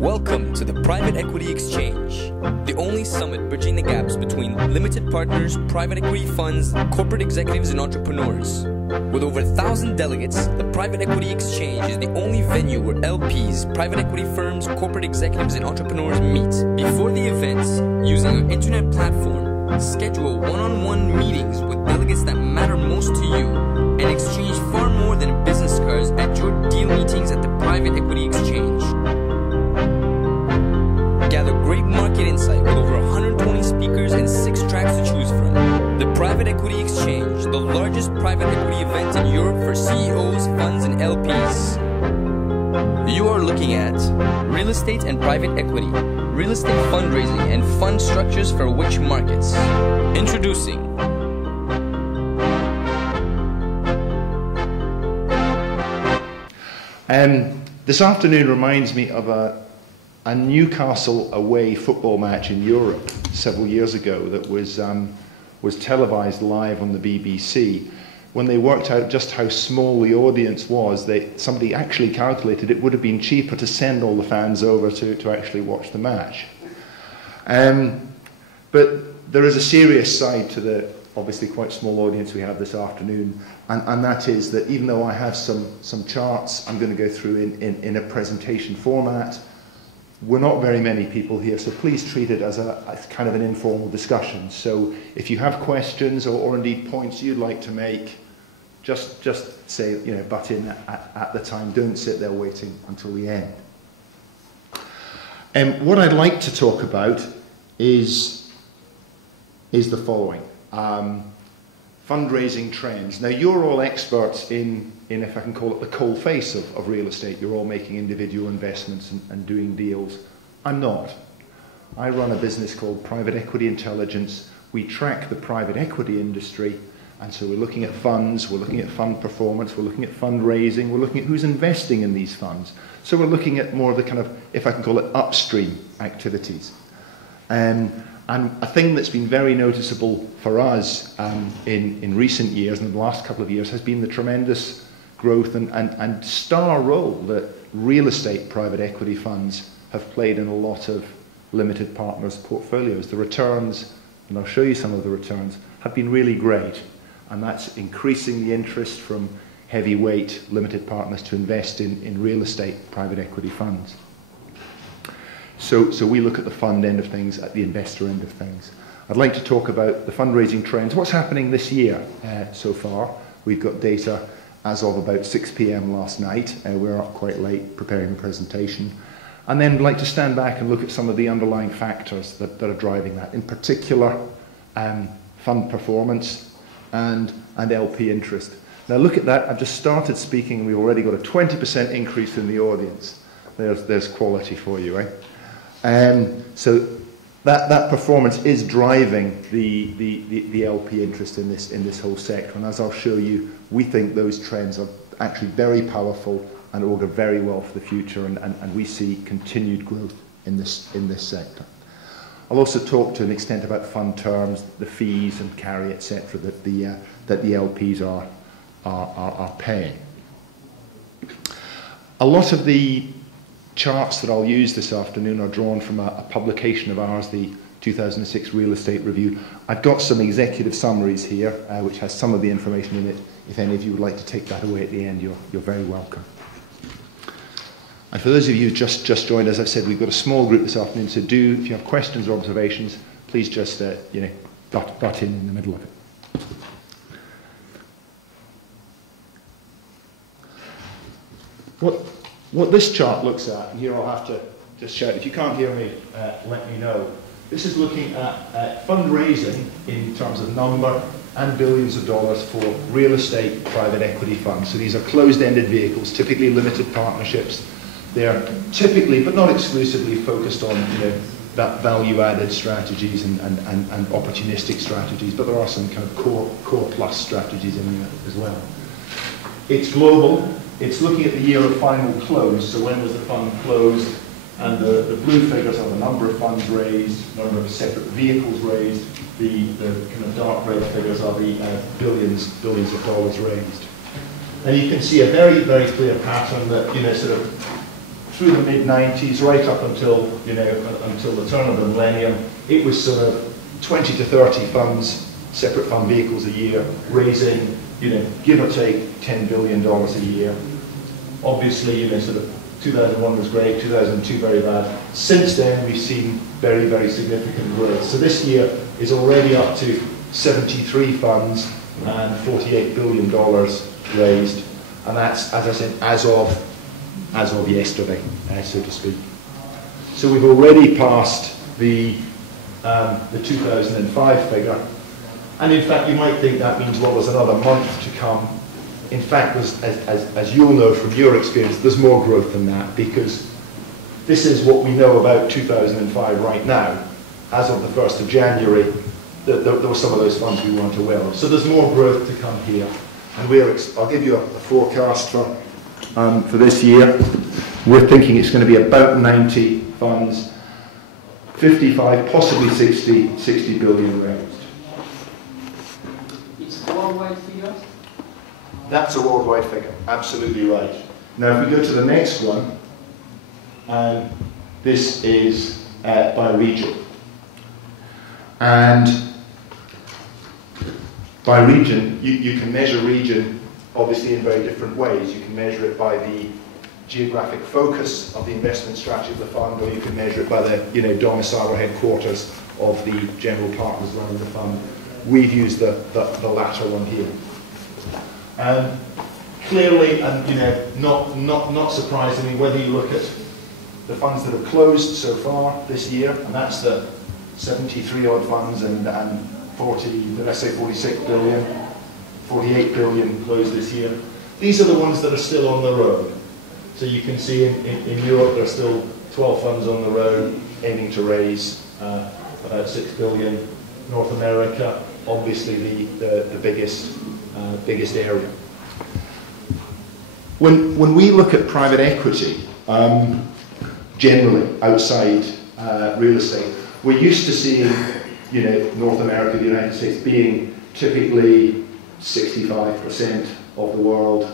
Welcome to the Private Equity Exchange, the only summit bridging the gaps between limited partners, private equity funds, corporate executives, and entrepreneurs. With over 1,000 delegates, the Private Equity Exchange is the only venue where LPs, private equity firms, corporate executives, and entrepreneurs meet. Before the events, using our internet platform, schedule one-on-one meetings with delegates that matter most to you, and exchange far more than business cards at your deal meetings at the Private Equity Exchange. Gather great market insight with over 120 speakers and 6 tracks to choose from. The Private Equity Exchange, the largest private equity event in Europe for CEOs, funds, and LPs. You are looking at real estate and private equity, real estate fundraising and fund structures for which markets. Introducing this afternoon reminds me of a Newcastle away football match in Europe several years ago that was televised live on the BBC. When they worked out just how small the audience was, somebody actually calculated it would have been cheaper to send all the fans over to actually watch the match. But there is a serious side to the obviously quite small audience we have this afternoon, and that is that even though I have some charts I'm going to go through in a presentation format, we're not very many people here, so please treat it as kind of an informal discussion. So if you have questions or indeed points you'd like to make, just say, butt in at the time. Don't sit there waiting until the end. What I'd like to talk about is the following. Fundraising trends. Now, you're all experts in, if I can call it, the coal face of real estate. You're all making individual investments and doing deals. I'm not. I run a business called Private Equity Intelligence. We track the private equity industry, and so we're looking at funds, we're looking at fund performance, we're looking at fundraising, we're looking at who's investing in these funds. So we're looking at more of the kind of, if I can call it, upstream activities. And a thing that's been very noticeable for us in recent years, and in the last couple of years, has been the tremendous growth and star role that real estate private equity funds have played in a lot of limited partners' portfolios. The returns, and I'll show you some of the returns, have been really great, and that's increasing the interest from heavyweight limited partners to invest in real estate private equity funds. So we look at the fund end of things, at the investor end of things. I'd like to talk about the fundraising trends. What's happening this year so far? We've got data as of about 6 p.m. last night. We're up quite late preparing the presentation. And then we'd like to stand back and look at some of the underlying factors that are driving that. In particular, fund performance and LP interest. Now look at that. I've just started speaking and we've already got a 20% increase in the audience. There's quality for you, eh? So that performance is driving the LP interest in this whole sector, and as I'll show you, we think those trends are actually very powerful and augur very well for the future, and we see continued growth in this sector. I'll also talk to an extent about fund terms, the fees and carry, etc., that the LPs are paying. A lot of the charts that I'll use this afternoon are drawn from a publication of ours, the 2006 Real Estate Review. I've got some executive summaries here, which has some of the information in it. If any of you would like to take that away at the end, you're very welcome. And for those of you who just joined, as I've said, we've got a small group this afternoon, so if you have questions or observations, please just butt in the middle of it. What this chart looks at, and here I'll have to just shout, if you can't hear me, let me know. This is looking at fundraising in terms of number and billions of dollars for real estate private equity funds. So these are closed-ended vehicles, typically limited partnerships. They're typically, but not exclusively, focused on that value-added strategies and opportunistic strategies, but there are some kind of core plus strategies in there as well. It's global. It's looking at the year of final close, so when was the fund closed, and the blue figures are the number of funds raised, number of separate vehicles raised, the kind of dark red figures are the billions of dollars raised. And you can see a very, very clear pattern that, sort of through the mid-90s, right up until, you know, until the turn of the millennium, it was sort of 20 to 30 funds, separate fund vehicles a year, raising, you know, give or take $10 billion a year. Obviously, you know, sort of 2001 was great, 2002 very bad. Since then, we've seen very, very significant growth. So this year is already up to 73 funds and $48 billion raised. And that's, as I said, as of yesterday, so to speak. So we've already passed the 2005 figure. And in fact, you might think that means, well, there's another month to come. In fact, as you'll know from your experience, there's more growth than that, because this is what we know about 2005 right now. As of the 1st of January, there were some of those funds we weren't aware of. So there's more growth to come here. And I'll give you a forecast for this year. We're thinking it's going to be about 90 funds, 55, possibly 60 billion raised. It's worldwide figures? That's a worldwide figure, absolutely right. Now if we go to the next one, this is by region. And by region, you can measure region obviously in very different ways. You can measure it by the geographic focus of the investment strategy of the fund, or you can measure it by the, you know, domicile or headquarters of the general partners running the fund. We've used the latter one here. Clearly, and, you know, not surprisingly, whether you look at the funds that have closed so far this year, and that's the 73 odd funds and 40, let's say 46 billion, 48 billion closed this year. These are the ones that are still on the road. So you can see in Europe there are still 12 funds on the road aiming to raise about 6 billion. North America, obviously the biggest area. When we look at private equity, generally outside real estate, we're used to seeing, you know, North America, the United States being typically 65% of the world,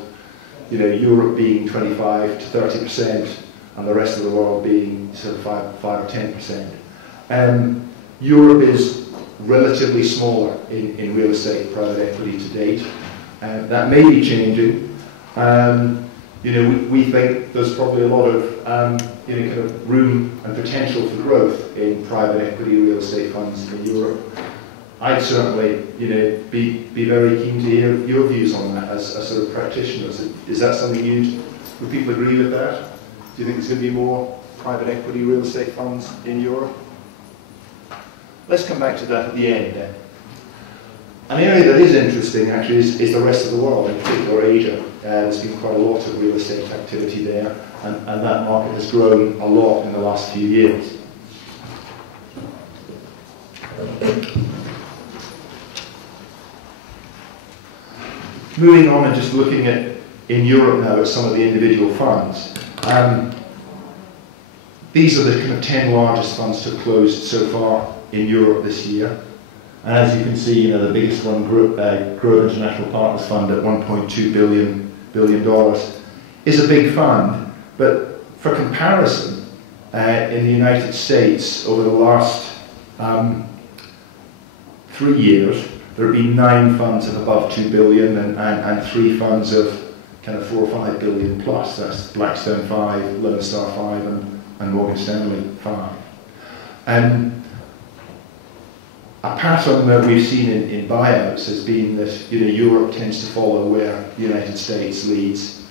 you know, Europe being 25 to 30%, and the rest of the world being sort of 5 or 10%. Europe is relatively smaller in real estate private equity to date. That may be changing. You know, we think there's probably a lot of you know, kind of room and potential for growth in private equity real estate funds in Europe. I'd certainly, you know, be very keen to hear your views on that as sort of practitioners. Is that something would people agree with that? Do you think there's going to be more private equity real estate funds in Europe? Let's come back to that at the end then. An area that is interesting actually is the rest of the world, in particular Asia. There's been quite a lot of real estate activity there, and that market has grown a lot in the last few years. Moving on and just looking at, in Europe now, at some of the individual funds. These are the kind of 10 largest funds to have closed so far in Europe this year. And as you can see, you know, the biggest one, Grove International Partners Fund at $1.2 billion is a big fund. But for comparison, in the United States, over the last 3 years, there have been 9 funds of above $2 billion and 3 funds of kind of 4 or 5 billion plus. That's Blackstone 5, Lone Star 5, and Morgan Stanley 5. And a pattern that we've seen in buyouts has been that, you know, Europe tends to follow where the United States leads,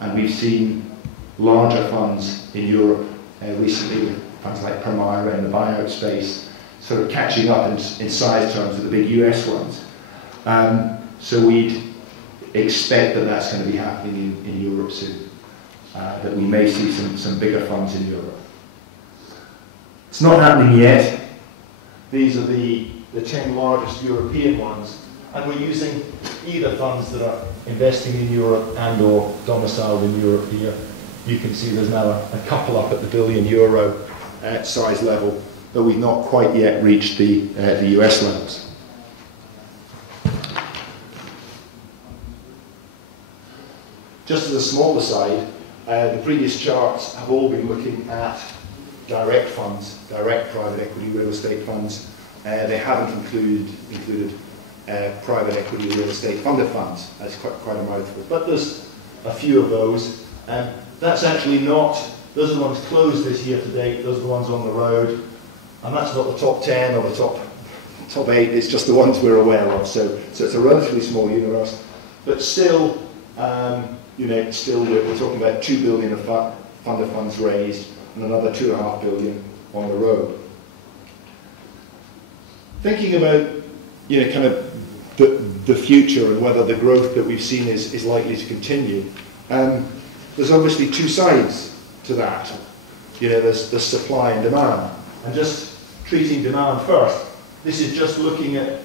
and we've seen larger funds in Europe recently, with funds like Primera in the buyout space, sort of catching up in size terms with the big US ones. So we'd expect that that's going to be happening in Europe soon, that we may see some bigger funds in Europe. It's not happening yet. These are the 10 largest European ones, and we're using either funds that are investing in Europe and or domiciled in Europe here. You can see there's now a couple up at the €1 billion size level, though we've not quite yet reached the US levels. Just as a small aside, The previous charts have all been looking at direct funds, direct private equity real estate funds. They haven't included private equity real estate funded funds. That's quite a mouthful. But there's a few of those. That's actually not, those are the ones closed this year to date, those are the ones on the road. And that's not the top 10 or the top 8, it's just the ones we're aware of. So it's a relatively small universe. But still, still we're talking about 2 billion of funded funds raised and another 2.5 billion on the road. Thinking about, kind of the future and whether the growth that we've seen is likely to continue, there's obviously two sides to that. There's the supply and demand. And just treating demand first, this is just looking at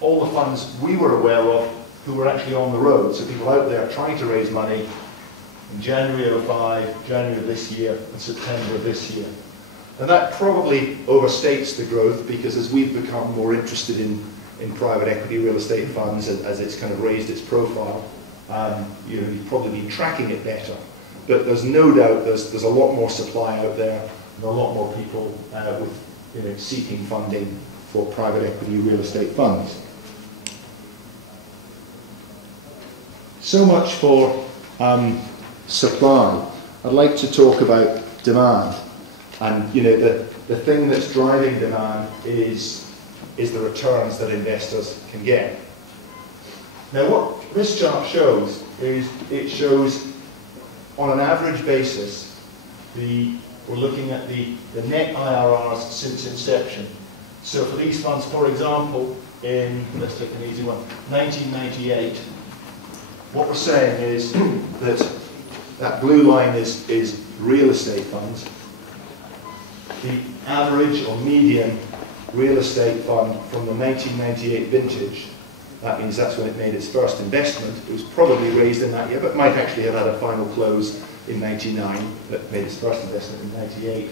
all the funds we were aware of who were actually on the road. So people out there trying to raise money in January of 2005, January of this year, and September of this year. And that probably overstates the growth, because as we've become more interested in private equity real estate funds, as it's kind of raised its profile, you've probably been tracking it better. But there's no doubt there's a lot more supply out there, and a lot more people seeking funding for private equity real estate funds. So much for supply. I'd like to talk about demand. And the thing that's driving demand is the returns that investors can get. Now what this chart shows is it shows on an average basis, we're looking at the net IRRs since inception. So for these funds, for example, let's take an easy one, 1998, what we're saying is that blue line is real estate funds. The average or median real estate fund from the 1998 vintage, that means that's when it made its first investment. It was probably raised in that year, but might actually have had a final close in 99, that made its first investment in 98,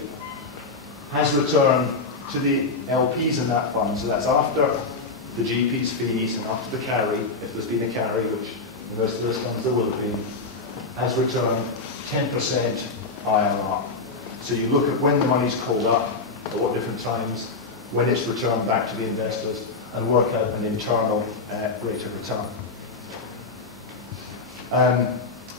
has returned to the LPs in that fund. So that's after the GP's fees and after the carry, if there's been a carry, which in most of those funds there will have been, has returned 10% IRR. So you look at when the money's called up, at what different times, when it's returned back to the investors, and work out an internal rate of return.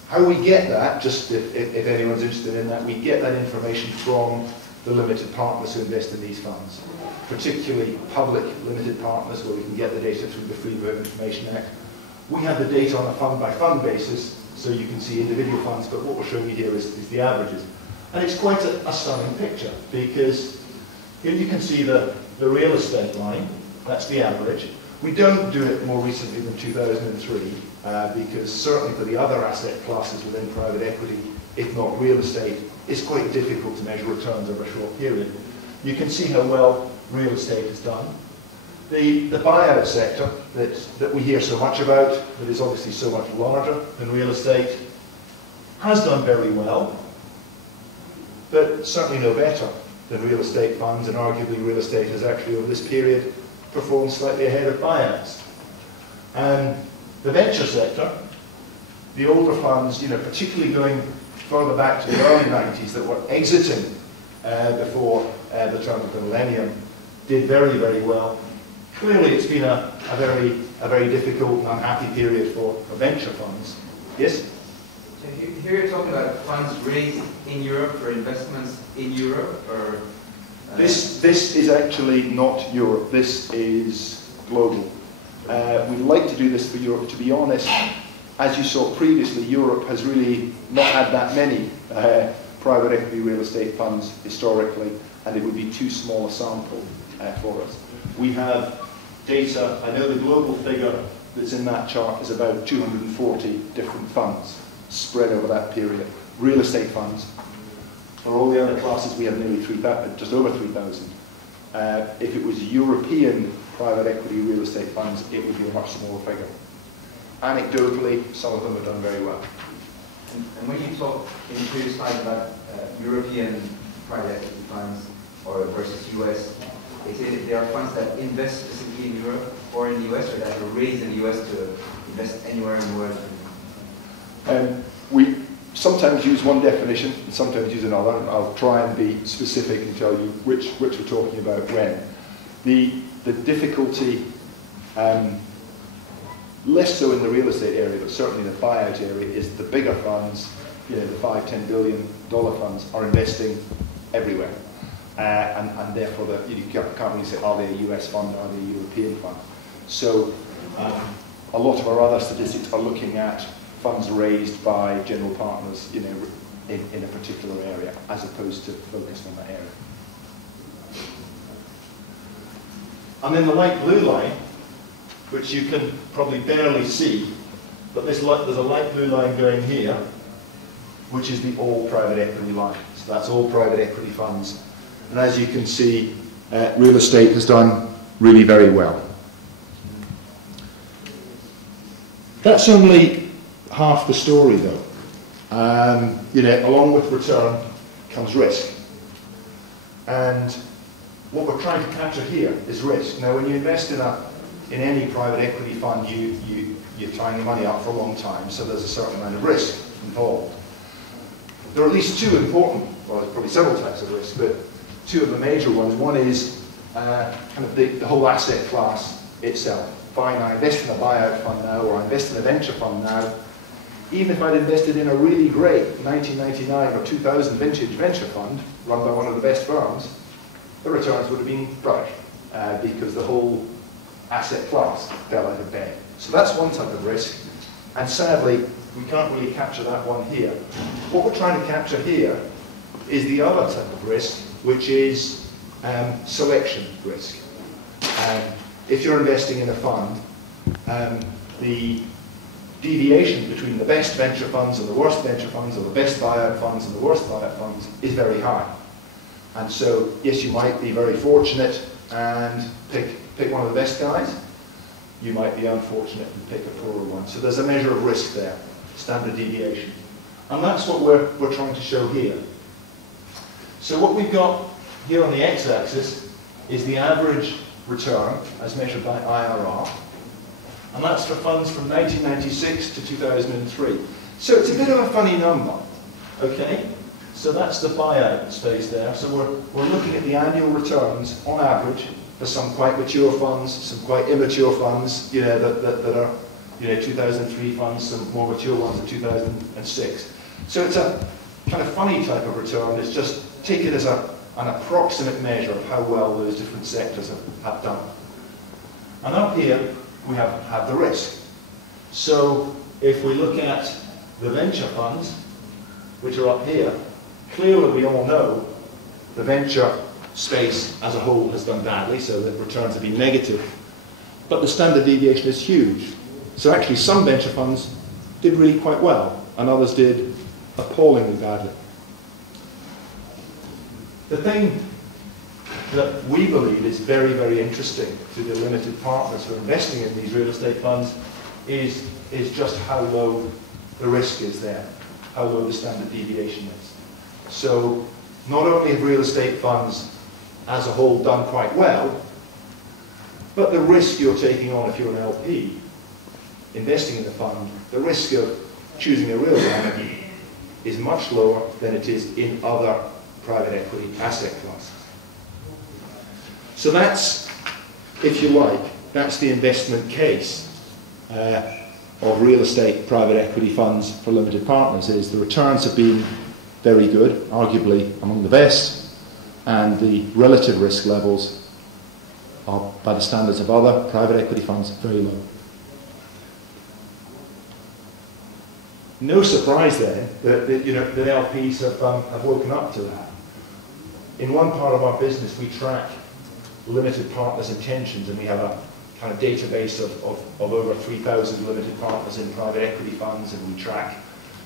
How we get that, just if anyone's interested in that, we get that information from the limited partners who invest in these funds, particularly public limited partners, where we can get the data through the Freedom of Information Act. We have the data on a fund-by-fund basis, so you can see individual funds, but what we're showing you here is the averages. And it's quite a stunning picture, because here you can see the real estate line, that's the average. We don't do it more recently than 2003, because certainly for the other asset classes within private equity, if not real estate, it's quite difficult to measure returns over a short period. You can see how well real estate has done. The buyout sector that we hear so much about, that is obviously so much larger than real estate, has done very well, but certainly no better than real estate funds, and arguably real estate has actually over this period performed slightly ahead of buyouts. And the venture sector, the older funds, particularly going further back to the early 90s, that were exiting before the turn of the millennium, did very, very well. Clearly it's been a very difficult and unhappy period for venture funds. Yes? So here you're talking about funds raised in Europe for investments in Europe, or? This is actually not Europe, this is global. We'd like to do this for Europe. To be honest, as you saw previously, Europe has really not had that many private equity real estate funds historically, and it would be too small a sample for us. We have data, I know the global figure that's in that chart is about 240 different funds spread over that period. Real estate funds. For all the other classes, we have nearly 3,000, just over 3,000. If it was European private equity real estate funds, it would be a much smaller figure. Anecdotally, some of them have done very well. And when you talk in the previous slide about European private equity funds or versus US, there are funds that invest specifically in Europe or in the US, or that are raised in the US to invest anywhere in the world? sometimes use one definition and sometimes use another, and I'll try and be specific and tell you which we're talking about when. The difficulty, less so in the real estate area, but certainly in the buyout area, is the bigger funds, the $5–10 billion funds, are investing everywhere. And therefore, you can't really say, are they a US fund, are they a European fund? So a lot of our other statistics are looking at funds raised by general partners, in a particular area, as opposed to focused on that area. And then the light blue line, which you can probably barely see, but there's a light blue line going here, which is the all private equity line. So that's all private equity funds. And as you can see, real estate has done really very well. That's only half the story, though. Along with return comes risk. And what we're trying to capture here is risk. Now, when you invest in any private equity fund, you're tying your money up for a long time, so there's a certain amount of risk involved. There are at least two important, well, there's probably several types of risk, but two of the major ones. One is kind of the whole asset class itself. Fine, I invest in a buyout fund now, or I invest in a venture fund now. Even if I'd invested in a really great 1999 or 2000 vintage venture fund run by one of the best firms, the returns would have been rubbish because the whole asset class fell out of bed. So that's one type of risk, and sadly, we can't really capture that one here. What we're trying to capture here is the other type of risk, which is selection risk. If you're investing in a fund, the deviation between the best venture funds and the worst venture funds, or the best buyout funds and the worst buyout funds, is very high. And so, yes, you might be very fortunate and pick one of the best guys. You might be unfortunate and pick a poorer one. So there's a measure of risk there, standard deviation. And that's what we're trying to show here. So what we've got here on the x-axis is the average return as measured by IRR. And that's for funds from 1996 to 2003. So it's a bit of a funny number, okay? So that's the buyout space there. So we're looking at the annual returns on average for some quite mature funds, some quite immature funds, that are 2003 funds, some more mature ones in 2006. So it's a kind of funny type of return. It's just take it as an approximate measure of how well those different sectors have done. And up here, we have the risk. So if we look at the venture funds, which are up here, clearly we all know the venture space as a whole has done badly, so the returns have been negative. But the standard deviation is huge. So actually some venture funds did really quite well, and others did appallingly badly. The thing that we believe is very, very interesting to the limited partners who are investing in these real estate funds is just how low the risk is there, how low the standard deviation is. So not only have real estate funds as a whole done quite well, but the risk you're taking on if you're an LP investing in the fund, the risk of choosing a real one is much lower than it is in other private equity asset classes. So that's, if you like, that's the investment case of real estate private equity funds for limited partners. Is the returns have been very good, arguably among the best, and the relative risk levels are, by the standards of other private equity funds, very low. No surprise then that LPs have woken up to that. In one part of our business, we track limited partners' intentions, and we have a kind of database of over 3,000 limited partners in private equity funds, and we track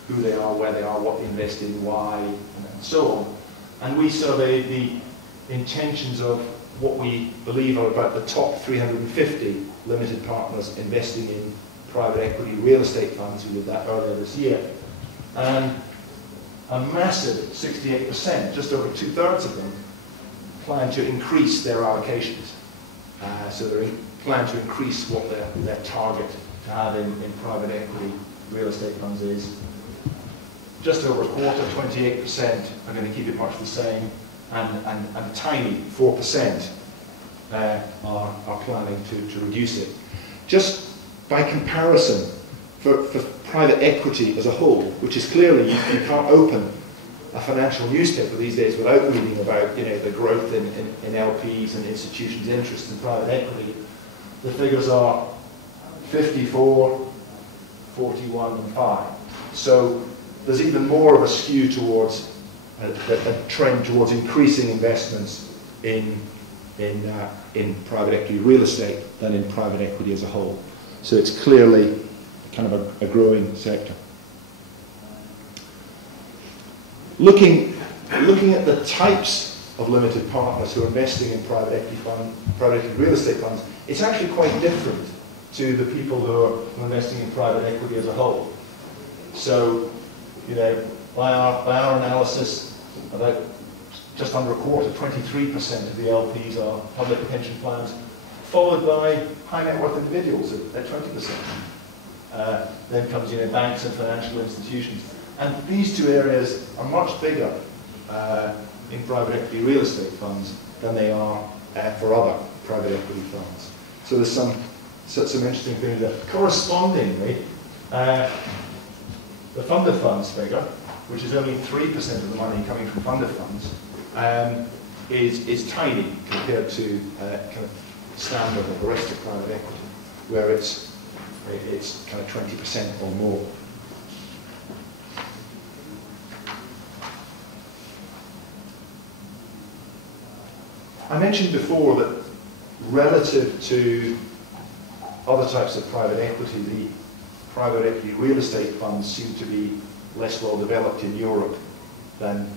who they are, where they are, what they invest in, why, and so on. And we survey the intentions of what we believe are about the top 350 limited partners investing in private equity real estate funds. We did that earlier this year. And a massive 68%, just over 2/3 of them, plan to increase their allocations. So they plan to increase what their target to have in private equity real estate funds is. just over a quarter, 28%, are going to keep it much the same, and a tiny 4% are planning to reduce it. Just by comparison, for private equity as a whole, which is clearly, you can't open a financial newspaper these days without reading about the growth in LPs and institutions' interest in private equity. The figures are 54, 41, and 5. So there's even more of a skew towards a trend towards increasing investments in private equity real estate than in private equity as a whole. So it's clearly kind of a growing sector. Looking at the types of limited partners who are investing in private equity real estate funds, it's actually quite different to the people who are investing in private equity as a whole. So, by our analysis, about just under a quarter, 23% of the LPs are public pension plans, followed by high net worth individuals at 20%. Then comes banks and financial institutions. And these two areas are much bigger in private equity real estate funds than they are for other private equity funds. So there's some interesting things there. Correspondingly, the funded funds figure, which is only 3% of the money coming from funded funds, is tiny compared to kind of standard of the rest of private equity, where it's kind of 20% or more. I mentioned before that relative to other types of private equity, the private equity real estate funds seem to be less well developed in Europe than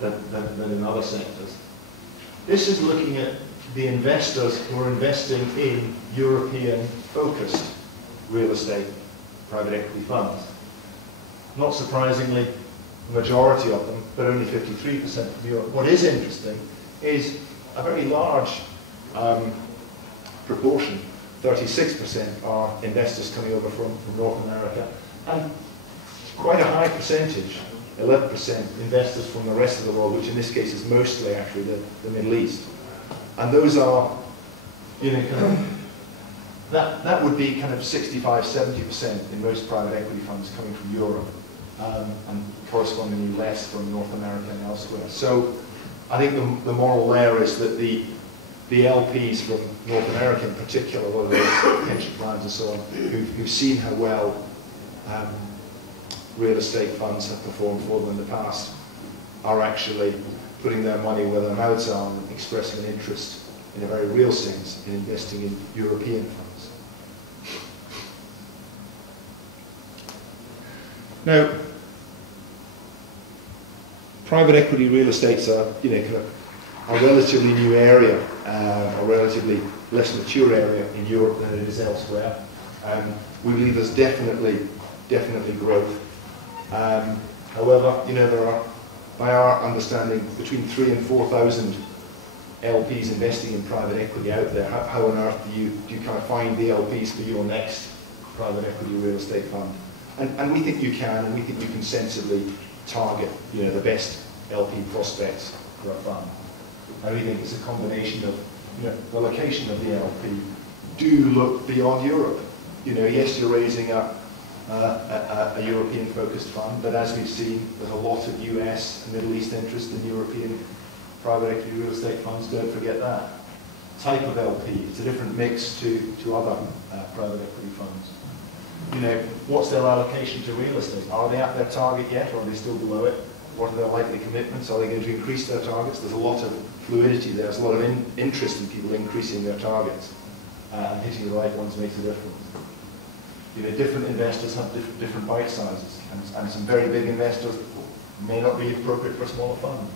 in other sectors. This is looking at the investors who are investing in European-focused real estate private equity funds. Not surprisingly, the majority of them, but only 53% from Europe. What is interesting is a very large proportion, 36%, are investors coming over from North America, and quite a high percentage, 11%, investors from the rest of the world, which in this case is mostly actually the Middle East. And those are, that would be kind of 65–70% in most private equity funds coming from Europe, and correspondingly less from North America and elsewhere. So I think the moral there is that the LPs from North America in particular, whether it's pension plans and so on, who've seen how well real estate funds have performed for them in the past, are actually putting their money where their mouths are and expressing an interest in a very real sense in investing in European funds. Now, private equity real estate's a relatively new area, a relatively less mature area in Europe than it is elsewhere. We believe there's definitely growth. However, there are, by our understanding, between 3,000 and 4,000 LPs investing in private equity out there. How on earth do you kind of find the LPs for your next private equity real estate fund? And we think you can, and we think you can sensibly target, the best LP prospects for a fund. And we think it's a combination of, the location of the LP. Do look beyond Europe. Yes, you're raising a European-focused fund, but as we've seen, there's a lot of US and Middle East interest in European private equity real estate funds. Don't forget that. Type of LP, it's a different mix to other private equity funds. What's their allocation to real estate? Are they at their target yet, or are they still below it? What are their likely commitments? Are they going to increase their targets? There's a lot of fluidity there. There's a lot of interest in people increasing their targets. And hitting the right ones makes a difference. Different investors have different bite sizes, and some very big investors may not be appropriate for a smaller fund.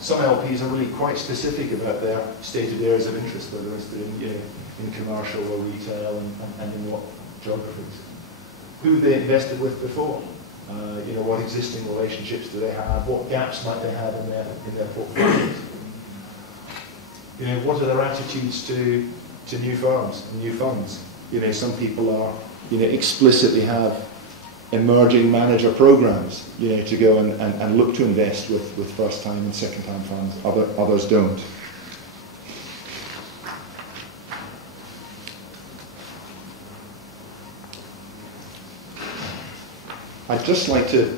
Some LPs are really quite specific about their stated areas of interest, whether it's in commercial or retail, and in what geographies. Who they invested with before? What existing relationships do they have? What gaps might they have in their portfolios? What are their attitudes to new firms and new funds? Some people are, explicitly have emerging manager programs, you know, to go and look to invest with first time and second time funds. Others don't. I'd just like to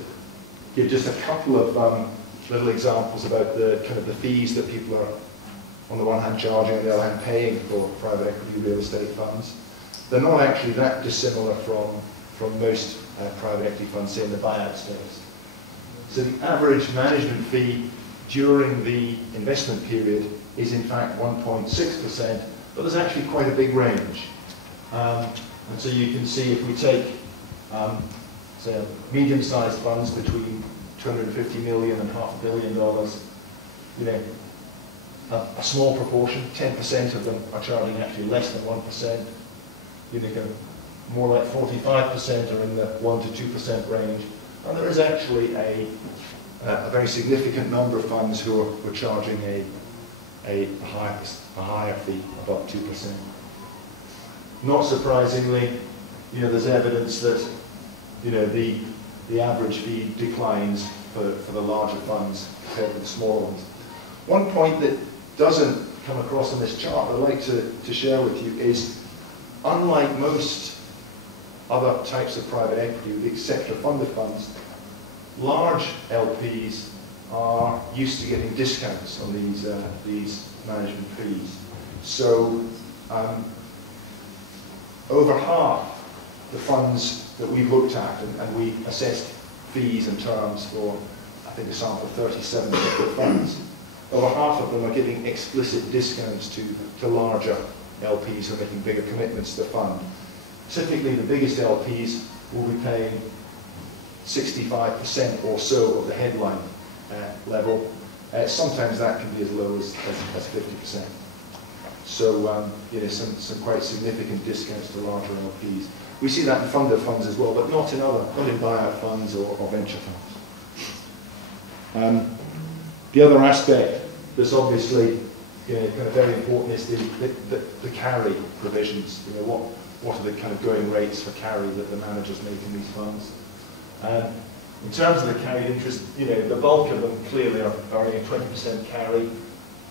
give just a couple of little examples about the kind of the fees that people are, on the one hand, charging, on the other hand, paying for private equity real estate funds. They're not actually that dissimilar from most private equity funds, say in the buyout space. So the average management fee during the investment period is in fact 1.6%, but there's actually quite a big range. And so you can see if we take say medium-sized funds between $250 million and $500 million, you know, a small proportion, 10% of them are charging actually less than 1%. You know, more like 45% are in the 1 to 2% range. And there is actually a very significant number of funds who are charging a higher fee, about 2%. Not surprisingly, you know, there's evidence that, you know, the average fee declines for the larger funds compared to the smaller ones. One point that doesn't come across on this chart I'd like to share with you is, unlike most other types of private equity, with the exception of funded funds, large LPs are used to getting discounts on these management fees. So over half the funds that we've looked at, and we assessed fees and terms for, I think, a sample of 37 different funds, over half of them are giving explicit discounts to larger LPs who are making bigger commitments to the fund. Typically, the biggest LPs will be paying 65% or so of the headline level. Sometimes that can be as low as 50%. So, you know, some quite significant discounts to larger LPs. We see that in funded funds as well, but not in buyout funds or venture funds. The other aspect that's obviously, you know, kind of very important is the carry provisions. You know, what are the kind of going rates for carry that the managers make in these funds? In terms of the carried interest, you know, the bulk of them clearly are earning 20% carry.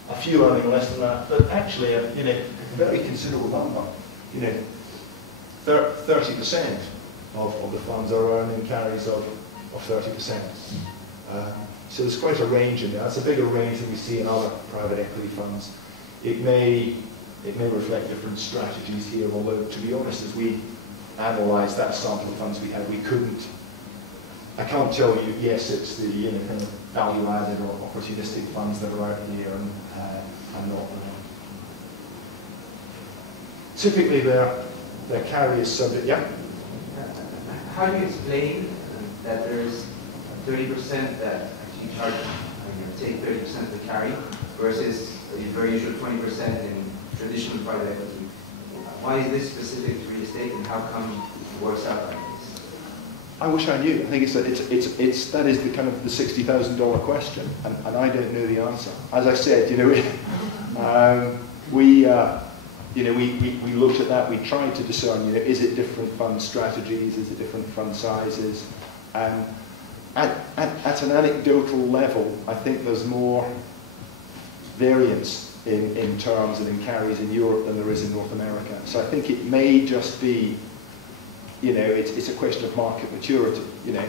A few earning less than that, but actually, you know, a very considerable number. You know, 30% of the funds are earning carries of 30%. So there's quite a range in there. That's a bigger range than we see in other private equity funds. It may reflect different strategies here, although, to be honest, as we analysed that sample of funds we had, I can't tell you, yes, it's the, you know, kind of value-added or opportunistic funds that are out here and not. Typically, their carry is subject. Yeah. How do you explain that there's 30% that actually charge, take 30% of the carry versus the very usual 20% in traditional private equity? Why is this specific to real estate, and how come it works out like this? I wish I knew. I think that is the kind of the $60,000 question, and I don't know the answer. As I said, you know, we looked at that. We tried to discern, you know, is it different fund strategies? Is it different fund sizes? And at an anecdotal level, I think there's more variance in terms and in carries in Europe than there is in North America. So I think it may just be, you know, it's a question of market maturity. You know,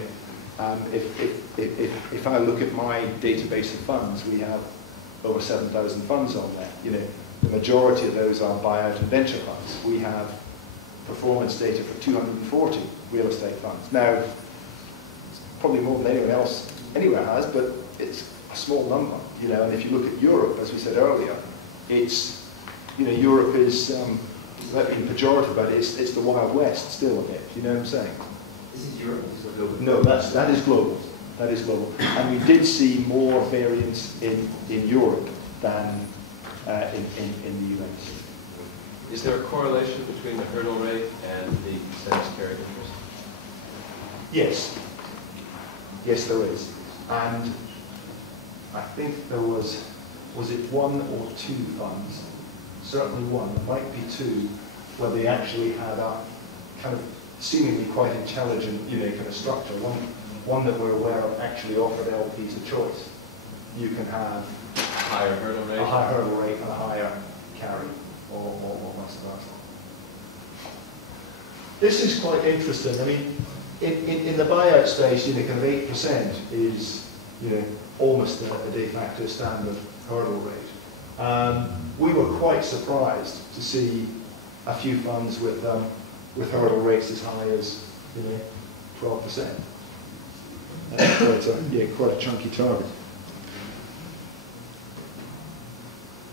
if I look at my database of funds, we have over 7,000 funds on there. You know, the majority of those are buyout and venture funds. We have performance data for 240 real estate funds. Now, probably more than anyone else anywhere has, but it's a small number. You know, and if you look at Europe, as we said earlier, it's, you know, Europe is, without being pejorative about it, it's the Wild West still a bit. You know what I'm saying? This is Europe. This is global. No, that is global. That is global. And we did see more variance in Europe than in the US. Is there a correlation between the hurdle rate and the percentage carried interest? Yes. Yes, there is. And I think there was it one or two funds, certainly one, it might be two, where they actually had a kind of seemingly quite intelligent, kind of structure, one that we're aware of actually offered LPs a choice. You can have Higher hurdle rate. a higher hurdle rate and a higher carry, or vice versa. This is quite interesting. I mean, in the buyout space, kind of 8% is, almost a de facto standard hurdle rate. We were quite surprised to see a few funds with hurdle rates as high as, 12%. That's quite a chunky target.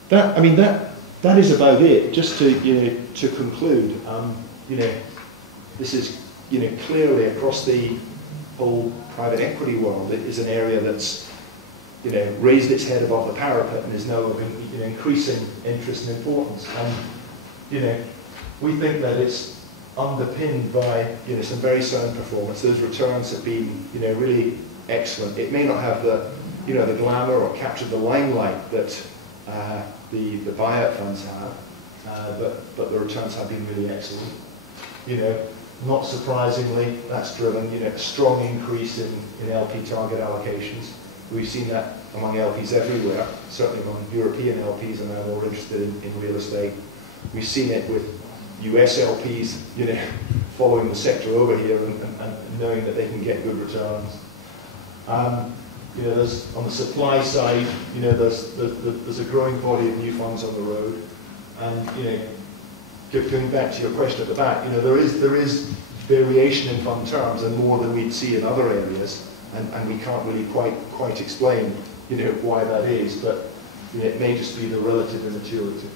That is about it. Just to conclude, this is clearly across the whole private equity world. It is an area that's raised its head above the parapet and is now of increasing interest and importance. And we think that it's underpinned by some very sound performance. Those returns have been really excellent. It may not have the the glamour or capture the limelight that the buyout funds have, but the returns have been really excellent. Not surprisingly, that's driven a strong increase in LP target allocations. We've seen that among LPs everywhere, certainly among European LPs are now more interested in real estate. We've seen it with US LPs, following the sector over here and knowing that they can get good returns. There's, on the supply side, there's a growing body of new funds on the road, and going back to your question at the back, there is variation in fund terms and more than we'd see in other areas, and we can't really quite explain, why that is, but it may just be the relative immaturity.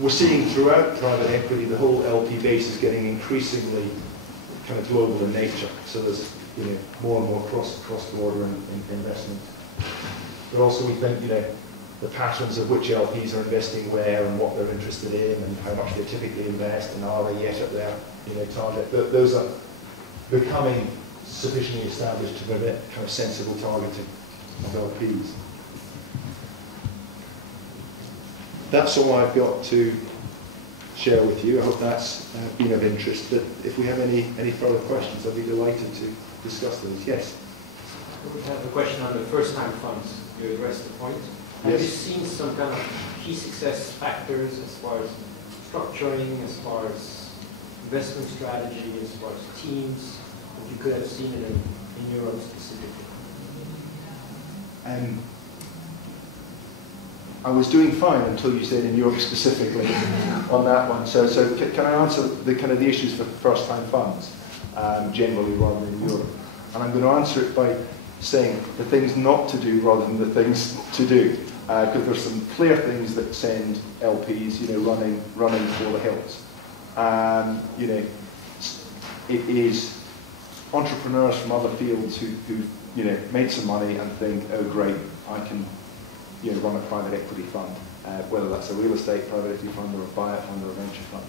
We're seeing throughout private equity the whole LP base is getting increasingly kind of global in nature. So there's more and more cross-border investment. But also we think the patterns of which LPs are investing where and what they're interested in and how much they typically invest and are they yet at their target. Those are becoming sufficiently established to permit kind of sensible targeting of LPs. That's all I've got to share with you. I hope that's been of interest. But if we have any further questions, I'd be delighted to discuss those. Yes? We have a question on the first-time funds. You addressed the point. Have Yes. you seen some kind of key success factors as far as structuring, as far as investment strategy, as far as teams, that you could have seen it in Europe specifically? I was doing fine until you said in Europe specifically on that one. So can I answer the kind of the issues for first-time funds generally rather than Europe? And I'm going to answer it by saying the things not to do rather than the things to do, because there's some clear things that send LPs, running for the hills. It is entrepreneurs from other fields who made some money and think, oh great, I can run a private equity fund, whether that's a real estate private equity fund or a buyout fund or a venture fund.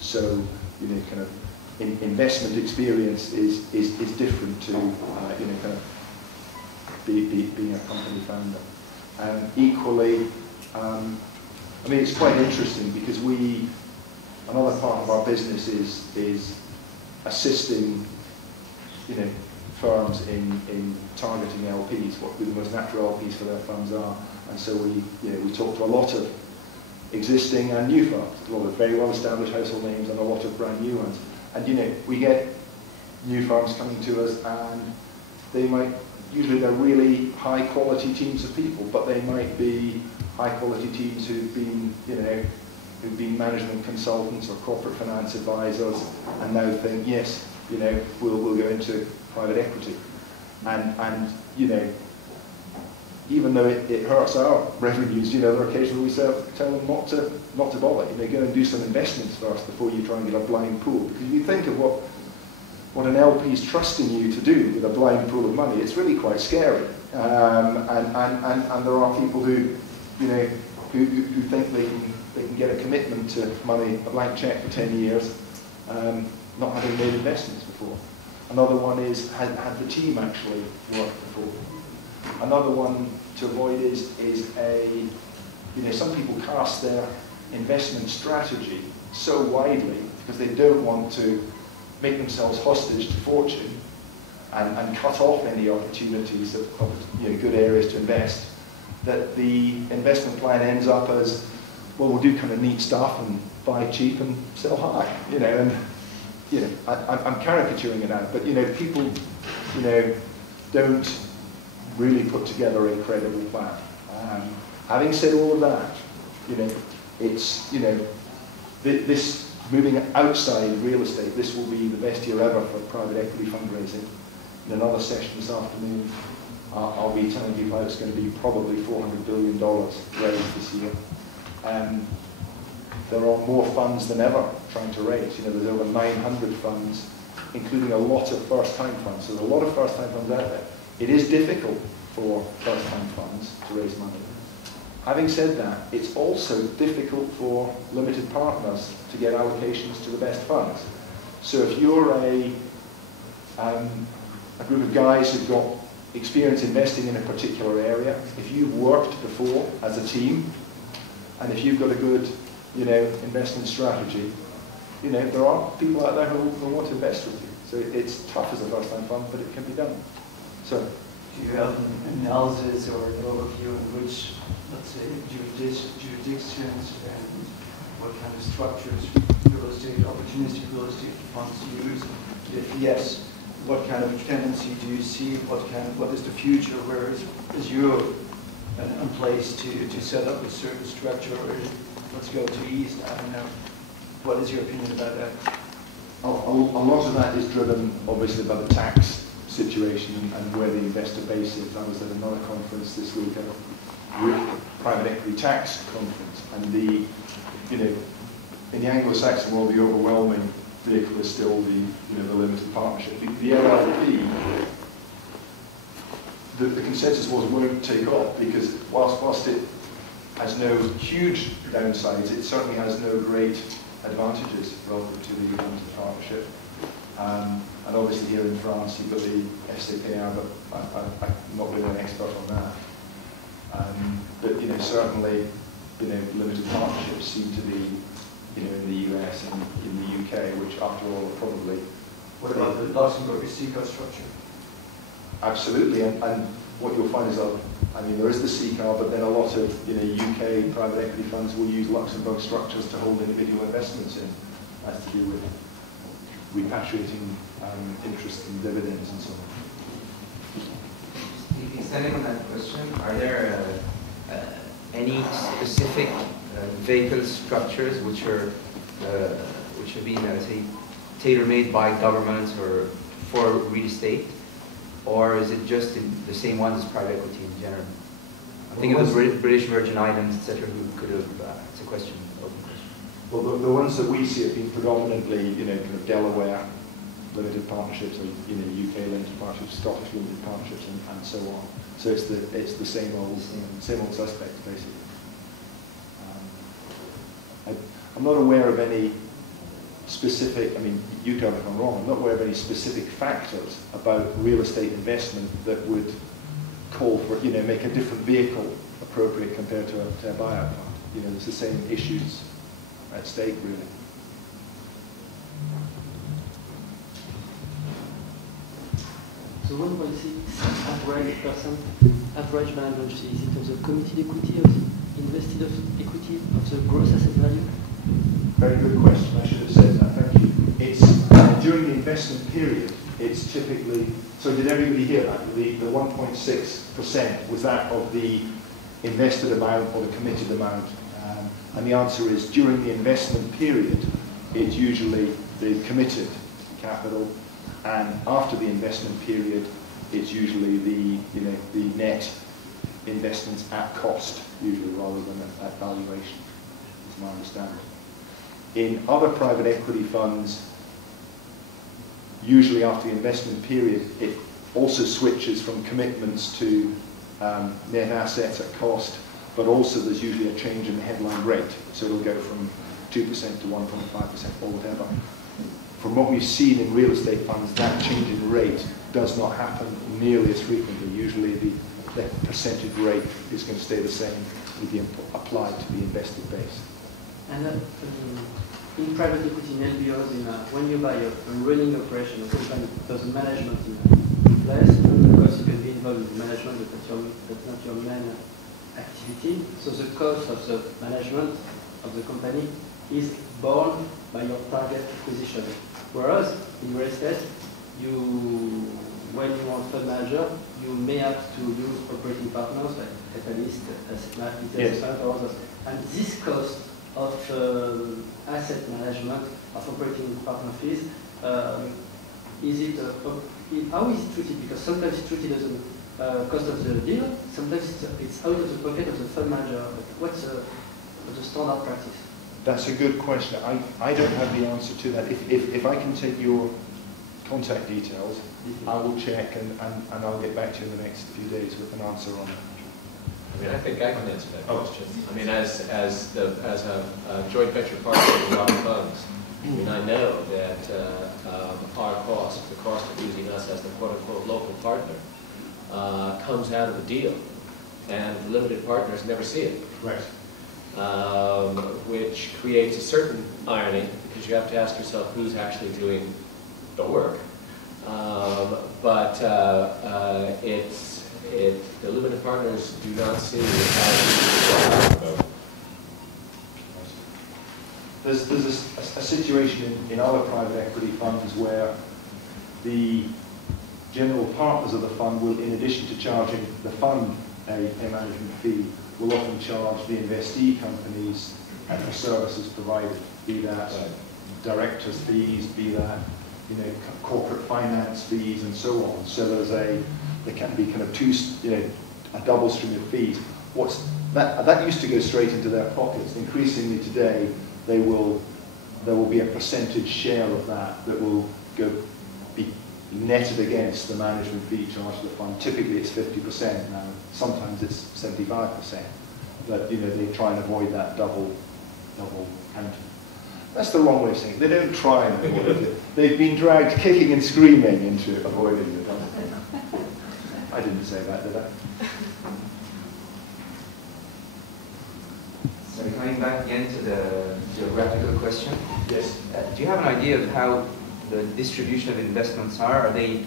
So, kind of investment experience is different to, kind of being a company founder. Equally, it's quite interesting because another part of our business is assisting, firms in targeting LPs, what the most natural LPs for their funds are. And so we talk to a lot of existing and new firms, a lot of very well-established household names and a lot of brand new ones. And we get new firms coming to us, and usually they're really high-quality teams of people, but they might be high-quality teams who've been management consultants or corporate finance advisors, and now think, yes, we'll go into private equity, and even though it hurts our revenues, there are occasions we tell them not to bother. Go and do some investments first before you try and get a blind pool. Because if you think of what an LP is trusting you to do with a blind pool of money, it's really quite scary. And there are people who think they can get a commitment to money, a blank check for 10 years, not having made investments before. Another one is, had the team actually worked before? Another one to avoid is some people cast their investment strategy so widely because they don't want to make themselves hostage to fortune and cut off any opportunities of good areas to invest, that the investment plan ends up as, well, we'll do kind of neat stuff and buy cheap and sell high, and I'm caricaturing it out, but people don't really put together a credible plan. Having said all of that, it's this moving outside real estate, this will be the best year ever for private equity fundraising. In another session this afternoon, I'll be telling you how it's going to be probably $400 billion raised this year. There are more funds than ever trying to raise. There's over 900 funds, including a lot of first-time funds. So there's a lot of first-time funds out there. It is difficult for first-time funds to raise money. Having said that, it's also difficult for limited partners to get allocations to the best funds. So if you're a group of guys who've got experience investing in a particular area, if you've worked before as a team, and if you've got a good investment strategy, there are people out there who want to invest with you. So it's tough as a first-time fund, but it can be done. So, do you have an analysis or an overview in which, let's say, jurisdictions and what kind of structures opportunistic real estate funds use? If yes, what kind of tendency do you see? What is the future? Where is Europe in place to set up a certain structure? Or let's go to East, I don't know. What is your opinion about that? A lot of that is driven, obviously, by the tax situation and where the investor base is. I was at another conference this week, a private equity tax conference, and in the Anglo-Saxon world, the overwhelming vehicle is still the limited partnership. The LLP, the consensus won't take off because whilst it has no huge downsides, it certainly has no great advantages relative to the limited partnership. And obviously here in France you've got the FCPR, but I'm not really an expert on that. But certainly limited partnerships seem to be in the US and in the UK, which after all are probably. What about the Luxembourg SICA structure? Absolutely, and what you'll find is there is the CCAR, but then a lot of UK private equity funds will use Luxembourg structures to hold individual investments in. That's to do with repatriating interest and dividends and so on. Extending on that question, are there any specific vehicle structures which have been, say, tailor-made by governments or for real estate, or is it just the same ones as private equity in general? I think it was British Virgin Islands, etc., who could have. It's a question, open question. Well, the ones that we see have been predominantly, kind of Delaware limited partnerships, or UK limited partnerships, Scottish limited partnerships, and so on. So it's the same old suspects basically. I'm not aware of any specific. You tell me if I'm wrong. I'm not aware of any specific factors about real estate investment that would call for make a different vehicle appropriate compared to a buyout fund. It's the same issues at stake really. So 1.6 average management fees in terms of committed equity of the invested equity of the gross asset value? Very good question. I should have said that. Thank you. It's during the investment period. It's typically. So did everybody hear that? The 1.6% was that of the invested amount or the committed amount? And the answer is during the investment period, it's usually the committed capital, and after the investment period, it's usually the net investments at cost, usually rather than at valuation, is my understanding. In other private equity funds, usually after the investment period, it also switches from commitments to net assets at cost, but also there's usually a change in the headline rate. So it'll go from 2% to 1.5% or whatever. From what we've seen in real estate funds, that change in rate does not happen nearly as frequently. Usually the percentage rate is going to stay the same with the applied to the invested base. And in private equity in LBOs, when you buy a running operation, a company does management in place, of course you can be involved in management, but that's not your main activity. So the cost of the management of the company is borne by your target acquisition. Whereas in real estate, when you want fund manager, you may have to use operating partners like Catalyst, Asset Management, yes. or others. And this cost of asset management, of operating partner fees, how is it treated? Because sometimes it's treated as a cost of the deal, sometimes it's out of the pocket of the fund manager. But what's the standard practice? That's a good question. I don't have the answer to that. If I can take your contact details, I will check and I'll get back to you in the next few days with an answer on it. I mean, I think I can answer that question. I mean, as a joint venture partner in a lot of funds, I mean, I know that our cost, the cost of using us as the quote-unquote local partner, comes out of the deal, and limited partners never see it. Right. Which creates a certain irony, because you have to ask yourself who's actually doing the work. The limited partners do not see it as There's a situation in other private equity funds where the general partners of the fund will, in addition to charging the fund a management fee, will often charge the investee companies and the services provided, be that directors' fees, be that corporate finance fees, and so on. So there can be kind of a double stream of fees. That used to go straight into their pockets. Increasingly today, there will be a percentage share of that will be netted against the management fee charged to the fund. Typically it's 50% now, sometimes it's 75%. But they try and avoid that double counting. That's the wrong way of saying it. They don't try and avoid it. They've been dragged kicking and screaming into avoiding it. I didn't say that, did I? So coming back again to the geographical question. Yes. Do you have an idea of how the distribution of investments are? Are they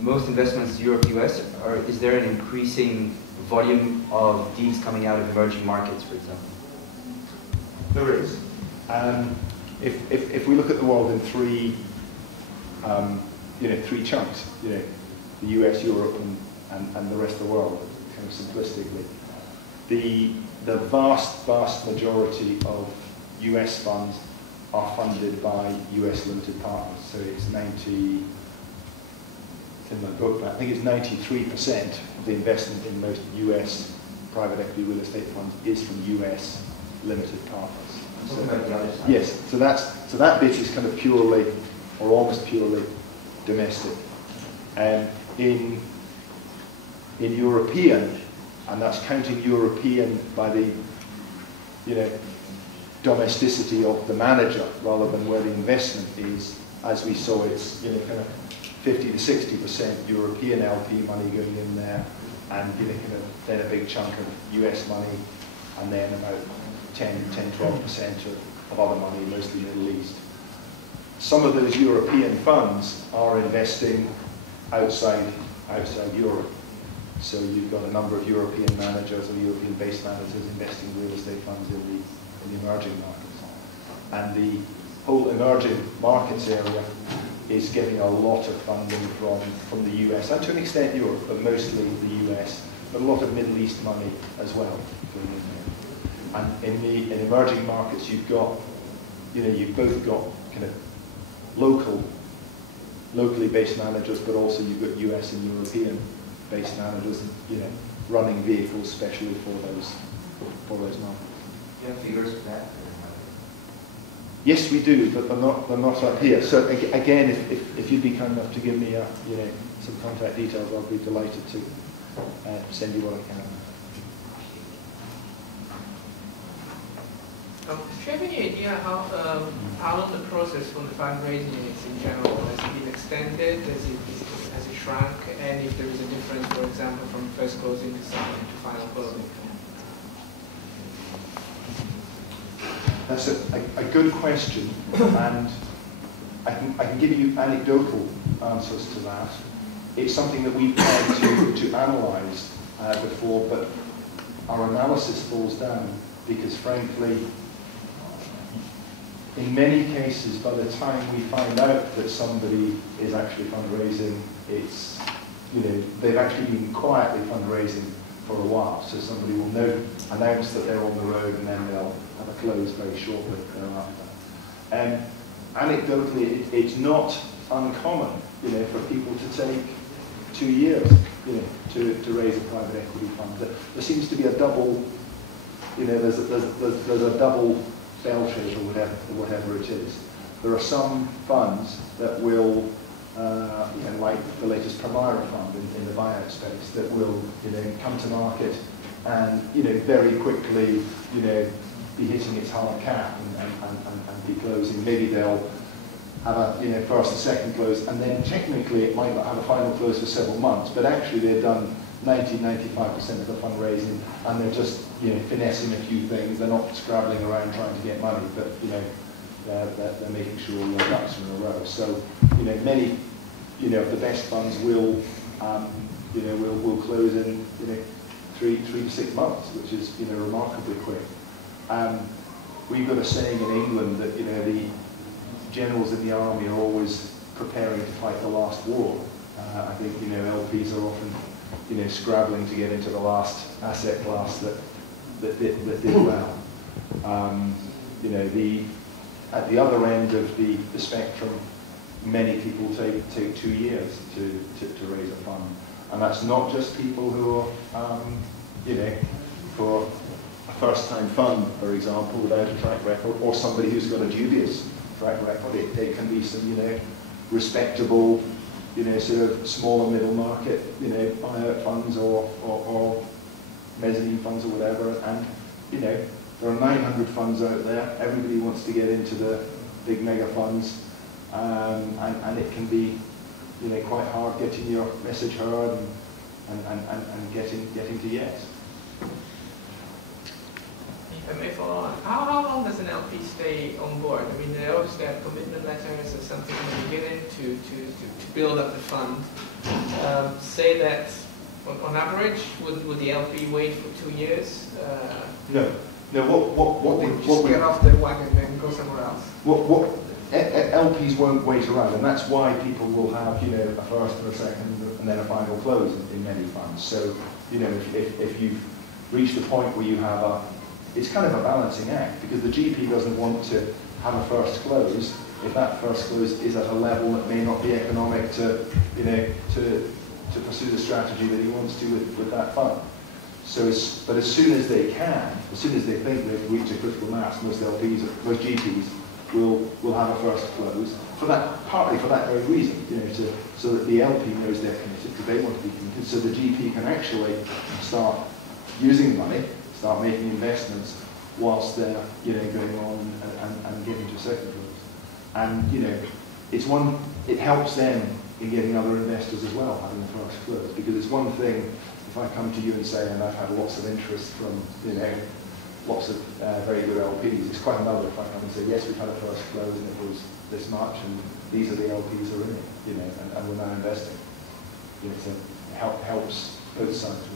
most investments Europe, US, or is there an increasing volume of deals coming out of emerging markets, for example? There is. If we look at the world in three chunks, the US, Europe, and the rest of the world, kind of simplistically, the vast majority of US funds are funded by US limited partners. So it's 90, it's in my book, but I think it's 93% of the investment in most US private equity real estate funds is from US limited partners. So, yes, so that bit is kind of purely, or almost purely, domestic. In European, and that's counting European by the domesticity of the manager rather than where the investment is, as we saw, it's kind of 50 to 60% European LP money going in there, and kind of then a big chunk of US money, and then about 10-12% of other money, mostly Middle East. Some of those European funds are investing outside Europe. So you've got a number of European managers or European-based managers investing in real estate funds in the emerging markets. And the whole emerging markets area is getting a lot of funding from the US, and to an extent Europe, but mostly the US, but a lot of Middle East money as well going in there. And in emerging markets, you've both got kind of locally based managers, but also you've got US and European based managers, running vehicles especially for those markets. Do you have figures for that? Yes, we do, but they're not up here. So again, if you'd be kind enough to give me some contact details, I'll be delighted to send you what I can. Do you have any idea how long the process for the fundraising is in general? Has it been extended? Has it shrunk? And if there is a difference, for example, from first closing to final closing? That's a good question, and I can give you anecdotal answers to that. It's something that we've tried to analyse before, but our analysis falls down because, frankly, in many cases, by the time we find out that somebody is actually fundraising, it's, they've actually been quietly fundraising for a while. So somebody will announce that they're on the road, and then they'll have a close very shortly thereafter. Anecdotally, it's not uncommon, for people to take 2 years, to raise a private equity fund. There seems to be a double, there's a double bell shape or whatever it is. There are some funds that will, like the latest Primera fund in the buyout space, that will, come to market and, very quickly, be hitting its hard cap and be closing. Maybe they'll have a, first and second close, and then technically it might not have a final close for several months, but actually they've done 90–95% of the fundraising, and they're just, finessing a few things. They're not scrabbling around trying to get money, but, they're making sure all their ducks are in a row. So, many, of the best funds will, will close in, 3 to 6 months, which is, remarkably quick. We've got a saying in England that, the generals in the army are always preparing to fight the last war. I think, LPs are often, scrabbling to get into the last asset class that did well. At the other end of the spectrum, many people take 2 years to raise a fund. And that's not just people who are, for a first-time fund, for example, without a track record, or somebody who's got a dubious track record. It can be some, respectable, sort of small and middle market, buyout funds or mezzanine funds or whatever. And, there are 900 funds out there. Everybody wants to get into the big mega funds, and it can be, quite hard getting your message heard and getting to yes. If I may follow on, how long does an LP stay on board? I mean, they obviously have commitment letters or something in the beginning to build up the fund. Say that on average, would the LP wait for 2 years? No. What get off the wagon and go somewhere else? LPs won't wait around, and that's why people will have, a first or a second and then a final close in many funds. So, if you've reached a point where you have it's kind of a balancing act, because the GP doesn't want to have a first close if that first close is at a level that may not be economic to pursue the strategy that he wants to with that fund. So, but as soon as they can, as soon as they think they've reached a critical mass, most LPs, most GPs will have a first close. Partly for that very reason, so that the LP knows they're committed, because they want to be committed, so the GP can actually start using money, start making investments whilst they're going on and getting to a second close. And it helps them in getting other investors as well, having the first close, because it's one thing if I come to you and say, and I've had lots of interest from lots of very good LPs, it's quite another if I come and say, yes, we've had a first close and it was this much, and these are the LPs who are in it, and we're now investing. So it helps both sides.